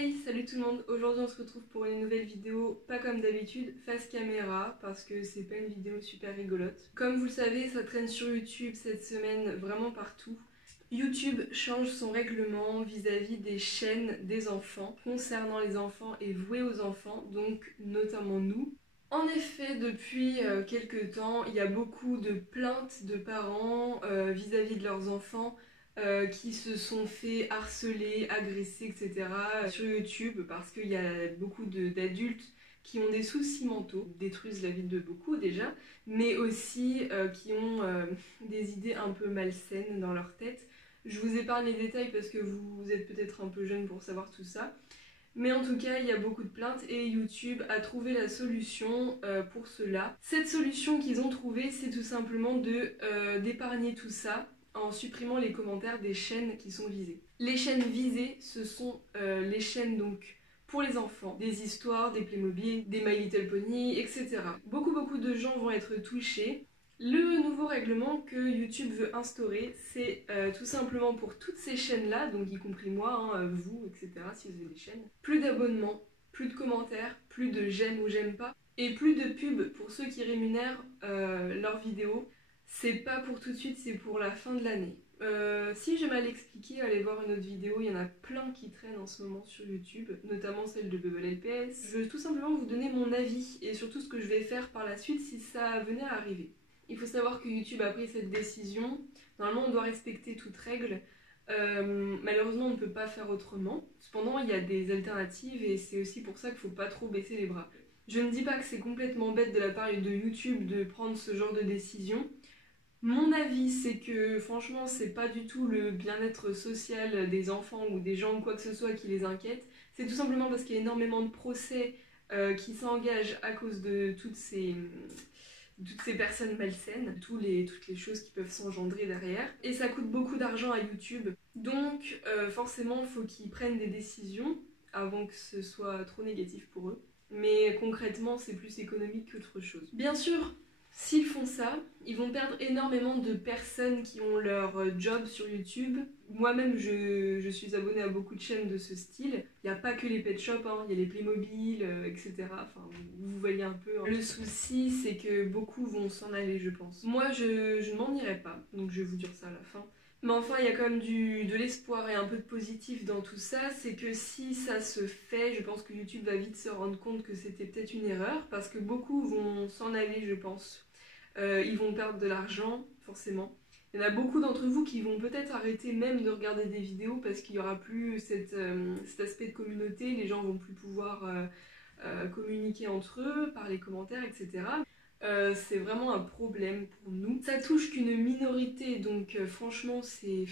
Hey, salut tout le monde. Aujourd'hui on se retrouve pour une nouvelle vidéo, pas comme d'habitude, face caméra, parce que c'est pas une vidéo super rigolote. Comme vous le savez, ça traîne sur YouTube cette semaine vraiment partout. YouTube change son règlement vis-à-vis des chaînes des enfants, concernant les enfants et vouées aux enfants, donc notamment nous. En effet, depuis quelques temps, il y a beaucoup de plaintes de parents vis-à-vis de leurs enfants qui se sont fait harceler, agresser, etc. sur YouTube parce qu'il y a beaucoup d'adultes qui ont des soucis mentaux, détruisent la vie de beaucoup déjà, mais aussi qui ont des idées un peu malsaines dans leur tête. Je vous épargne les détails parce que vous êtes peut-être un peu jeune pour savoir tout ça. Mais en tout cas, il y a beaucoup de plaintes et YouTube a trouvé la solution pour cela. Cette solution qu'ils ont trouvée, c'est tout simplement d'épargner tout ça en supprimant les commentaires des chaînes qui sont visées. Les chaînes visées, ce sont les chaînes donc pour les enfants, des histoires, des Playmobil, des My Little Pony, etc. Beaucoup de gens vont être touchés. Le nouveau règlement que YouTube veut instaurer, c'est tout simplement pour toutes ces chaînes-là, donc y compris moi, vous, etc., si vous avez des chaînes, plus d'abonnements, plus de commentaires, plus de j'aime ou j'aime pas, et plus de pubs pour ceux qui rémunèrent leurs vidéos. C'est pas pour tout de suite, c'est pour la fin de l'année. Si j'ai mal expliqué, allez voir une autre vidéo, il y en a plein qui traînent en ce moment sur YouTube, notamment celle de Bubble LPS. Je veux tout simplement vous donner mon avis et surtout ce que je vais faire par la suite si ça venait à arriver. Il faut savoir que YouTube a pris cette décision. Normalement, on doit respecter toute règle. Malheureusement, on ne peut pas faire autrement. Cependant, il y a des alternatives et c'est aussi pour ça qu'il ne faut pas trop baisser les bras. Je ne dis pas que c'est complètement bête de la part de YouTube de prendre ce genre de décision. Mon avis, c'est que franchement, c'est pas du tout le bien-être social des enfants ou des gens ou quoi que ce soit qui les inquiète. C'est tout simplement parce qu'il y a énormément de procès qui s'engagent à cause de toutes ces personnes malsaines, toutes les choses qui peuvent s'engendrer derrière. Et ça coûte beaucoup d'argent à YouTube. Donc forcément, il faut qu'ils prennent des décisions avant que ce soit trop négatif pour eux. Mais concrètement, c'est plus économique qu'autre chose. Bien sûr, s'ils font ça, ils vont perdre énormément de personnes qui ont leur job sur YouTube. Moi-même, je suis abonnée à beaucoup de chaînes de ce style. Il n'y a pas que les pet shops, il y a les Playmobil, etc. Enfin, vous voyez un peu. Le souci, c'est que beaucoup vont s'en aller, je pense. Moi, je ne m'en irai pas, donc je vais vous dire ça à la fin. Mais enfin, il y a quand même de l'espoir et un peu de positif dans tout ça, c'est que si ça se fait, je pense que YouTube va vite se rendre compte que c'était peut-être une erreur, parce que beaucoup vont s'en aller, je pense. Ils vont perdre de l'argent, forcément. Il y en a beaucoup d'entre vous qui vont peut-être arrêter même de regarder des vidéos parce qu'il n'y aura plus cet aspect de communauté, les gens vont plus pouvoir communiquer entre eux, par les commentaires, etc. C'est vraiment un problème pour nous. Ça touche qu'une minorité, donc franchement c'est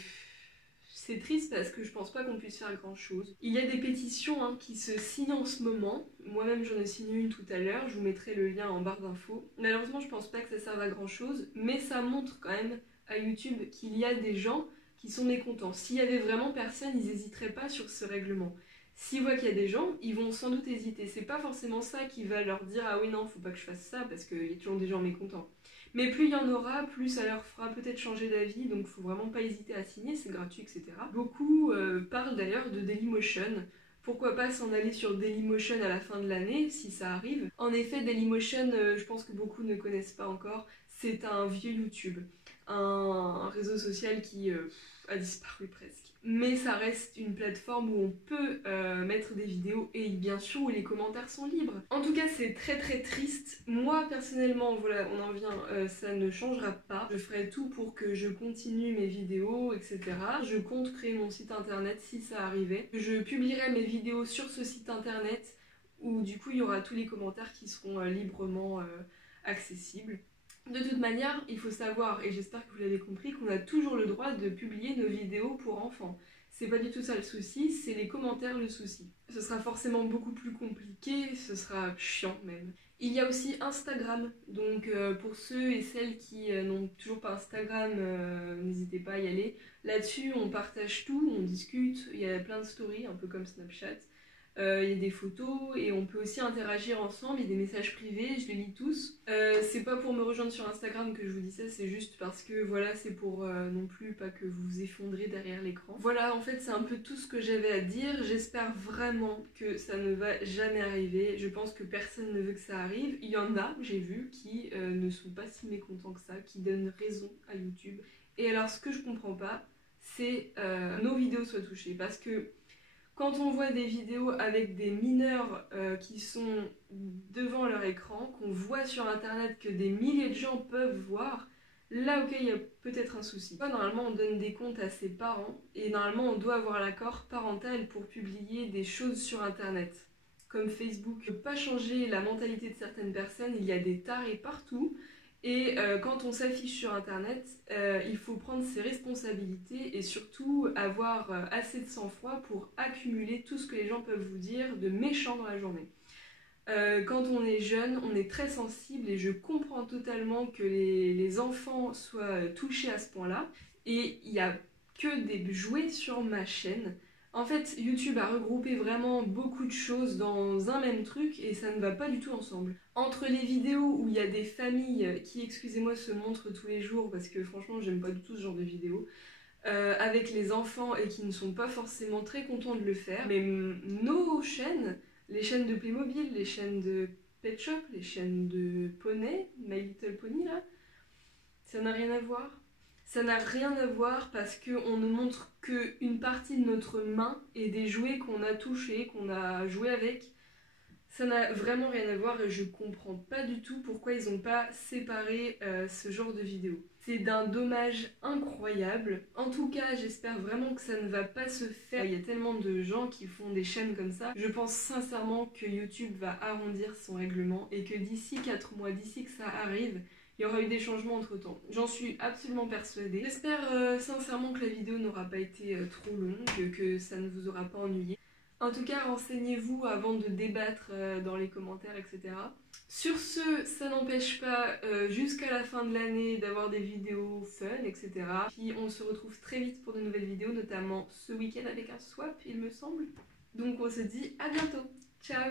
triste parce que je pense pas qu'on puisse faire grand chose. Il y a des pétitions qui se signent en ce moment. Moi-même j'en ai signé une tout à l'heure, je vous mettrai le lien en barre d'infos. Malheureusement je pense pas que ça serve à grand chose, mais ça montre quand même à YouTube qu'il y a des gens qui sont mécontents. S'il y avait vraiment personne, ils n'hésiteraient pas sur ce règlement. S'ils voient qu'il y a des gens, ils vont sans doute hésiter. C'est pas forcément ça qui va leur dire « Ah oui, non, faut pas que je fasse ça » parce qu'il y a toujours des gens mécontents. Mais plus il y en aura, plus ça leur fera peut-être changer d'avis, donc faut vraiment pas hésiter à signer, c'est gratuit, etc. Beaucoup parlent d'ailleurs de Dailymotion. Pourquoi pas s'en aller sur Dailymotion à la fin de l'année, si ça arrive. En effet, Dailymotion, je pense que beaucoup ne connaissent pas encore, c'est un vieux YouTube. Un réseau social qui a disparu presque. Mais ça reste une plateforme où on peut mettre des vidéos et bien sûr où les commentaires sont libres. En tout cas, c'est très triste. Moi, personnellement, voilà, on en vient, ça ne changera pas. Je ferai tout pour que je continue mes vidéos, etc. Je compte créer mon site internet si ça arrivait. Je publierai mes vidéos sur ce site internet où du coup, il y aura tous les commentaires qui seront librement accessibles. De toute manière, il faut savoir, et j'espère que vous l'avez compris, qu'on a toujours le droit de publier nos vidéos pour enfants. C'est pas du tout ça le souci, c'est les commentaires le souci. Ce sera forcément beaucoup plus compliqué, ce sera chiant même. Il y a aussi Instagram, donc pour ceux et celles qui n'ont toujours pas Instagram, n'hésitez pas à y aller. Là-dessus, on partage tout, on discute, il y a plein de stories, un peu comme Snapchat. il y a des photos et on peut aussi interagir ensemble, il y a des messages privés, je les lis tous. C'est pas pour me rejoindre sur Instagram que je vous dis ça, c'est juste parce que voilà, c'est pour non plus pas que vous vous effondrez derrière l'écran. Voilà, en fait c'est un peu tout ce que j'avais à dire, j'espère vraiment que ça ne va jamais arriver, je pense que personne ne veut que ça arrive. Il y en a, j'ai vu, qui ne sont pas si mécontents que ça, qui donnent raison à YouTube. Et alors ce que je comprends pas, c'est nos vidéos soient touchées, parce que quand on voit des vidéos avec des mineurs qui sont devant leur écran, qu'on voit sur internet que des milliers de gens peuvent voir, là ok, il y a peut-être un souci. Normalement on donne des comptes à ses parents et normalement on doit avoir l'accord parental pour publier des choses sur internet. Comme Facebook ne peut pas changer la mentalité de certaines personnes, il y a des tarés partout. Et quand on s'affiche sur internet, il faut prendre ses responsabilités et surtout avoir assez de sang-froid pour accumuler tout ce que les gens peuvent vous dire de méchant dans la journée. Quand on est jeune, on est très sensible et je comprends totalement que les enfants soient touchés à ce point-là. Et il n'y a que des jouets sur ma chaîne. En fait, YouTube a regroupé vraiment beaucoup de choses dans un même truc et ça ne va pas du tout ensemble. Entre les vidéos où il y a des familles qui, excusez-moi, se montrent tous les jours, parce que franchement, j'aime pas du tout ce genre de vidéos, avec les enfants et qui ne sont pas forcément très contents de le faire, mais nos chaînes, les chaînes de Playmobil, les chaînes de Pet Shop, les chaînes de Poney, My Little Pony là, ça n'a rien à voir. Ça n'a rien à voir parce qu'on ne montre qu'une partie de notre main et des jouets qu'on a touchés, qu'on a joué avec. Ça n'a vraiment rien à voir et je comprends pas du tout pourquoi ils n'ont pas séparé ce genre de vidéos. C'est d'un dommage incroyable. En tout cas, j'espère vraiment que ça ne va pas se faire. Il y a tellement de gens qui font des chaînes comme ça. Je pense sincèrement que YouTube va arrondir son règlement et que d'ici 4 mois, d'ici que ça arrive, il y aura eu des changements entre temps. J'en suis absolument persuadée. J'espère sincèrement que la vidéo n'aura pas été trop longue, que ça ne vous aura pas ennuyé. En tout cas, renseignez-vous avant de débattre dans les commentaires, etc. Sur ce, ça n'empêche pas jusqu'à la fin de l'année d'avoir des vidéos fun, etc. Puis on se retrouve très vite pour de nouvelles vidéos, notamment ce week-end avec un swap, il me semble. Donc on se dit à bientôt. Ciao!